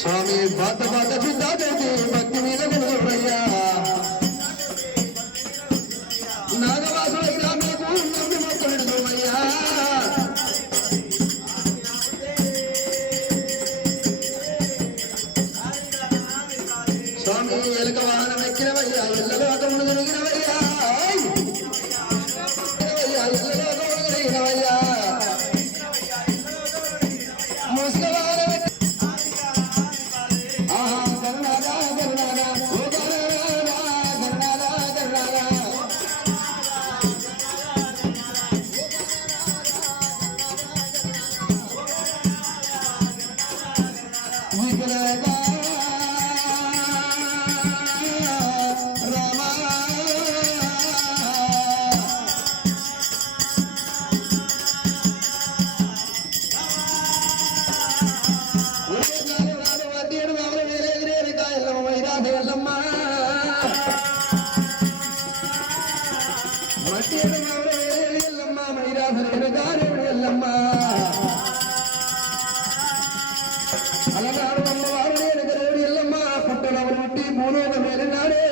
స్వామి బాత బాత చిద్దాదేవి భక్తి మీద నిలవయ్యా నాగవాసుడైనా మీకు నమ్మి మొక్కలుడుకోవయ్యా స్వామి ఎలుక వాహనం ఎక్కినవయ్యా ఎల్లలోకమును తిరిగినవయ్యా ఎల్లలోకమును తిరిగినవయ్యా అలనాడు అమ్మవారు నేను గరేడు ఎల్లమ్మ పుట్టనవరు పుట్టి భూలోక మేలినాడే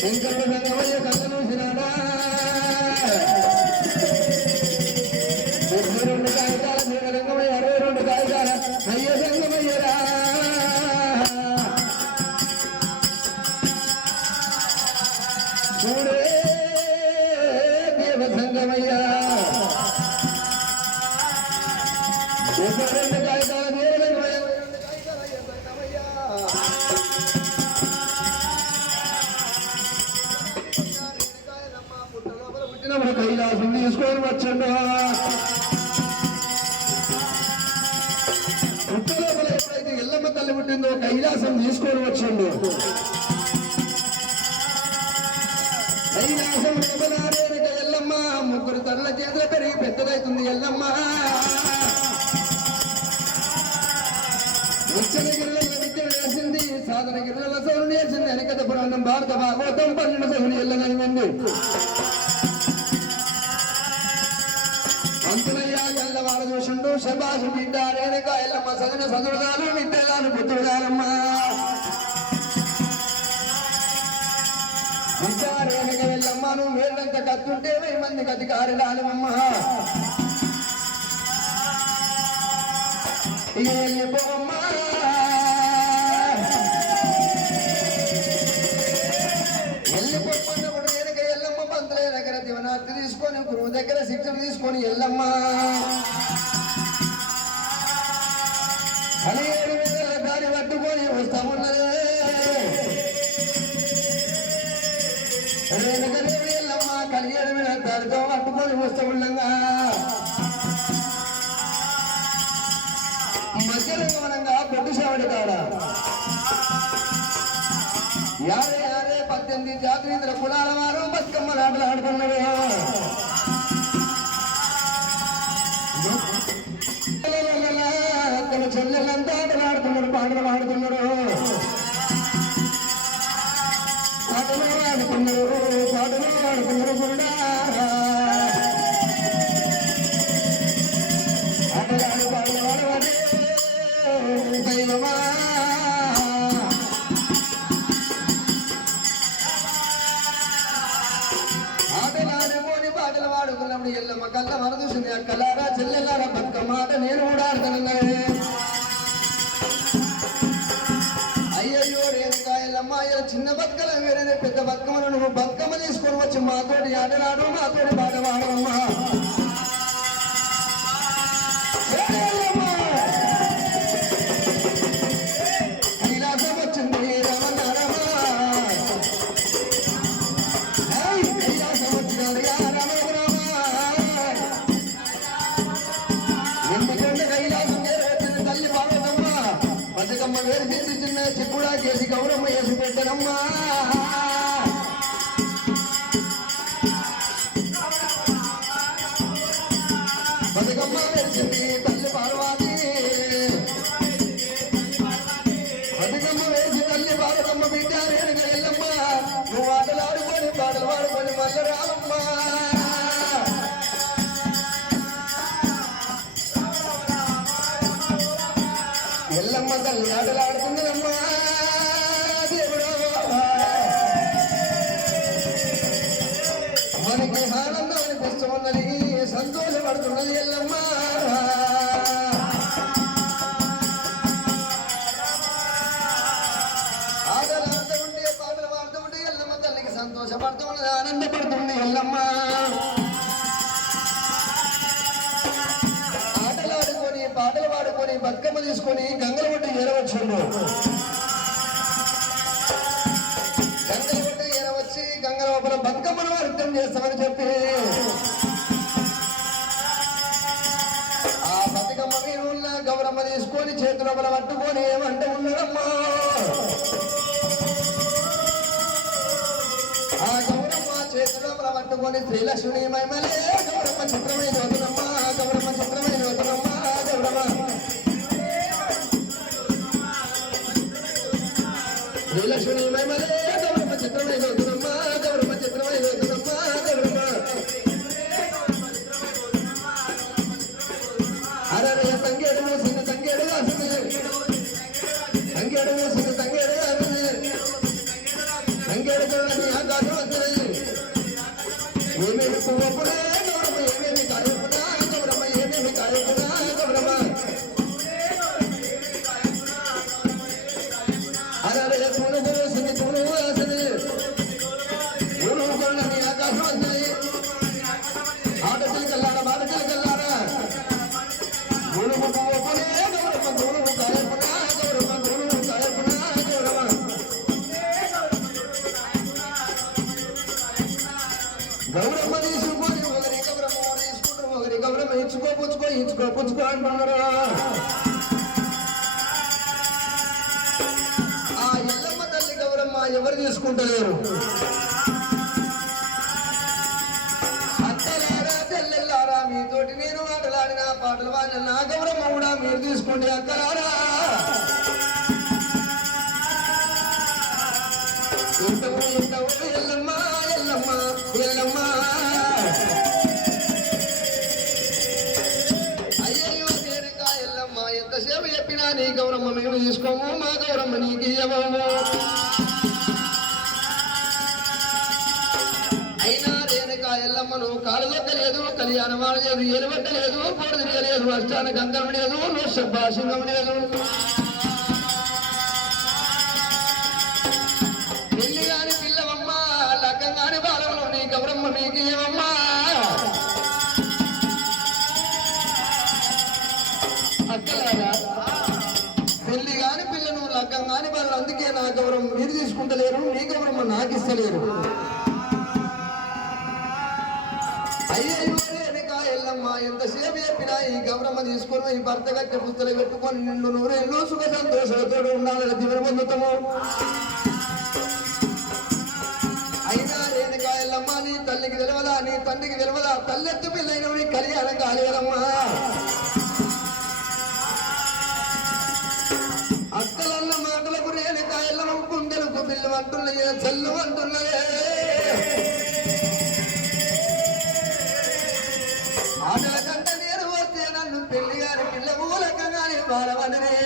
శంకరుడు గంగవయ్య కళ్ళను సినాడా 72 కాగితాల మీద గంగవయ్య 62 కాగితాల అయ్య గంగవయ్యరా చూడే దేవ సంగమయ్య 72 కాగితాల మీద గంగవయ్య పుట్టినప్పుడు కైలాసం తీసుకొని వచ్చండు పుట్టలోపల ఎప్పుడైతే ఎల్లమ్మ తల్లి పుట్టిందో కైలాసం తీసుకొని వచ్చండు కైలాసం లోపలాడేనిక ఎల్లమ్మ ముగ్గురు తల్లుల చేతుల పెరిగి పెద్దదైతుంది ఎల్లమ్మ ఉచ్చల గిరిల విద్య వేసింది సాధన గిరిల సౌరుని వేసింది వెనకత పురాణం భారత భాగవతం 12 సౌని ఎల్లగలిగింది అంతులయ్యా ఎల్లవాడ చూసిండు శబాసు బిడ్డ రేణుక ఎల్లమ్మ సదన సదుడుగాను విద్యగాను పుత్రుగానమ్మ బిడ్డ రేణుక ఎల్లమ్మ నువ్వు వేళ్ళంత కత్తుంటే 1000 మందికి అధికారులాలమ్మ ఇక వెళ్ళిపోమ్మా వెళ్ళిపోమన్నప్పుడు రేణుక ఎల్లమ్మ పంతుల దగ్గర దివనార్తి తీసుకొని గురువు దగ్గర శిక్షణ తీసుకొని ఎల్లమ్మ 17 వేల దారి పట్టుకొని వస్తా ఉన్నదే రేణుకదేవి ఎల్లమ్మ 17 వేల దారితో పట్టుకొని వస్తా ఉండగా మధ్యలో గమనంగా పొట్టు సేవడి కాడ 18 జాతీయ కులాల వారు బతుకమ్మలు ఆటలాడుతున్నారు తన చెల్లెలంతా ఆటలాడుతున్నారు పాటలు పాడుతున్నారు కూడా ఆటలాడు పాటలు దైవమా ఆటలాడుకొని పాటలు పాడుకున్నప్పుడు ఎల్లమ్మ కళ్ళ మన చూసింది అక్కలారా చెల్లెల్లారా బతుకమ్మ ఆట నేను కూడా ఆడుతున్నాను అయ్యయ్యో రేణుకా ఎల్లమ్మ చిన్న బతుకల వేరే పెద్ద బతుకమ్మను నువ్వు బతుకమ్మ తీసుకొని వచ్చి మాతోటి ఆటలాడు మాతోటి పాట పాడమ్మా కైలాసం వచ్చింది రమణ రమా కైలాసం వచ్చినాడు రమ రమ చేసి గౌరమ్మ వేసి పెట్టనమ్మా బతుకమ్మ వేసింది తల్లి పార్వతి బతుకమ్మ వేసి తల్లి పార్వతమ్మ బిడ్డ రేణుక ఎల్లమ్మ నువ్వు ఆటలాడుకొని పాటలు పాడుకొని మళ్ళీ రావమ్మా ఎల్లమ్మ తల్లి ఆటలాడుతున్నదమ్మా దేవుడు మనకి ఆనందం అనిపిస్తున్నది సంతోషపడుతున్నది ఎల్లమ్మ ఆటలాడుతూ ఉంటే పాటలు పాడుతూ ఉంటే ఎల్లమ్మ తల్లికి సంతోషపడుతూ ఉన్నది ఆనందపడుతుంది ఎల్లమ్మ పాటలు పాడుకొని బతుకమ్మ తీసుకొని గంగల ఒడ్డు ఏరవచ్చుండు గంగల ఒడ్డు ఏరవచ్చి గంగల లోపల బతుకమ్మను అర్థం చేస్తామని చెప్పి ఆ బతుకమ్మ వీరున్న గౌరమ్మ తీసుకొని చేతి లోపల పట్టుకొని ఏమంటే ఉన్నారమ్మా ఆ గౌరమ్మ చేతి లోపల పట్టుకొని శ్రీలక్ష్మి మహిమలే గౌరమ్మ చిత్రమైన వదునమ్మ గౌరమ్మ చిత్రమైన వదునమ్మ శ్రీలక్ష్మి మహిమలే గౌరమ్మ చిత్రమైన వదునమ్మ గౌరమ్మ చిత్రమైన వదునమ్మ గౌరమ్మ అరే తంగేడు వేసింది తంగేడు కాసింది తంగేడు వేసింది తంగేడు కాసింది తంగేడు చూడని ఆకాశం వస్తుంది ఏమేమి పువ్వప్పుడే గౌరమ్మ ఏమేమి కాయపునా గౌరమ్మ ఏమేమి కాయపునా గౌరమ్మ అరే తూనుగు వేసింది తూనుగు వేసింది తూనుగు కొనని ఆకాశం వస్తుంది ఆట చిలకల్లారా బాట చిలకల్లారా తూనుగు పువ్వప్పుడే గౌరమ్మ తూనుగు కాయపునా గౌరమ్మ తూనుగు కాయపునా గౌరమ్మ గౌరమ్మ తీసుకొని ఒకరి గౌరమ్మ తీసుకుంటారు ఒకరి గౌరమ్మ ఇచ్చుకో అంటున్నారు ఆ ఎల్లమ్మ తల్లి గౌరమ్మ ఎవరు తీసుకుంటలేరు అత్తలారా తెల్లెల్లారా మీతోటి నేను ఆటలాడిన పాటలు వాడిన నా గౌరమ్మ కూడా మీరు తీసుకోండి అక్కలారా ఎల్లమ్మ ఎల్లమ్మ ఎల్లమ్మ అయ్యయ్యో నేనుక ఎల్లమ్మ ఎంతసేపు చెప్పినా నీ గౌరమ్మ మేము తీసుకోము మా గౌరమ్మ నీకు ఇవ్వము అయినా రేణుక ఎల్లమ్మను కాలు దొక్కలేదు కళ్యాణం ఆడలేదు ఎలువట్టలేదు పొడి తిరగలేదు అష్టాన గంగం లేదు నువ్వు శబ్బాసింగం లేదు పెళ్లి గాని పిల్లవమ్మ లగ్గం గాని బాలవను నీ గౌరమ్మ మీకు ఏమమ్మా అక్కలారా పెళ్లి గాని పిల్లను లగ్గం గాని బాలలు అందుకే నా గౌరవం మీరు తీసుకుంటలేరు నీ గౌరమ్మ నాకు ఇస్తలేరు అయ్యయ్యో రేణుక ఎల్లమ్మ ఎంతసేపు చెప్పినా ఈ గౌరమ్మ తీసుకొని ఈ భర్త కట్టె పుస్తలు పెట్టుకొని నిండు నూరేళ్ళు సుఖ సంతోషాలతో ఉండాలని దివ్య పొందుతాము అయినా రేణుక ఎల్లమ్మ నీ తల్లికి తెలవదా నీ తండ్రికి తెలవదా తల్లెత్తు పిల్లైన నీ కళ్యాణం కాలేదమ్మా అక్కలన్న మాటలకు రేణుక ఎల్లమ్మ కుండెలకు పిల్లు అంటున్నాయే చెల్లు అంటున్నాయే ఆటల కంటే నేను వస్తే నన్ను పెళ్లి గారి పిల్ల మూలకంగానే బాలవనరే